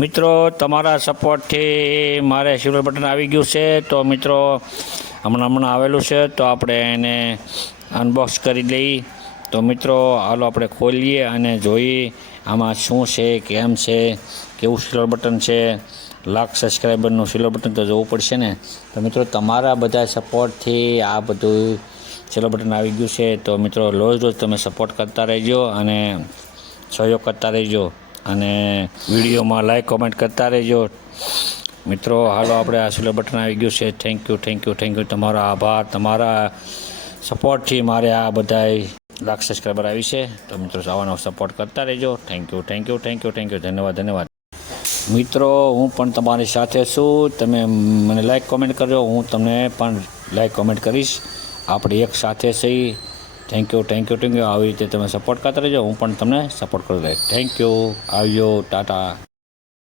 મિત્રો, તમારા સપોર્ટથી મારે સિલ્વર બટન આવી ગયું છે. તો મિત્રો, હમણાં હમણાં આવેલું છે, તો આપણે એને અનબોક્સ કરી લઈ. તો મિત્રો, હાલો આપણે ખોલીએ અને જોઈએ આમાં શું છે, કેમ છે, કેવું સિલ્વર બટન છે. લાખ સબસ્ક્રાઈબરનું સિલ્વર બટન તો જોવું પડશે ને. તો મિત્રો, તમારા બધા સપોર્ટથી આ બધું સિલ્વર બટન આવી ગયું છે. તો મિત્રો, રોજ રોજ તમે સપોર્ટ કરતા રહેજો અને સહયોગ કરતા રહેજો. અને વિડીયોમાં લાઈક કોમેન્ટ કરતા રહેજો. મિત્રો, હાલો આપણે આ સિલ્વર બટન આવી ગયું છે. Thank you thank you thank you તમારો આભાર, તમારા સપોર્ટથી મારે આ બધાય લાખ સબસ્ક્રાઈબર આવી છે. તો મિત્રો આવાનો સપોર્ટ કરતા રહેજો. Thank you thank you thank you thank you ધન્યવાદ ધન્યવાદ. મિત્રો, હું પણ તમારી સાથે છું. તમે મને લાઈક કોમેન્ટ કરજો. હું તમને પણ લાઈક કોમેન્ટ કરીશ. આપણે એક સાથે સહી thank you thank you thank you આવી રીતે તમે સપોર્ટ કરતા રહેજો. હું પણ તમને સપોર્ટ કરી રહીશ થેન્ક યુ આવજો. ટાટા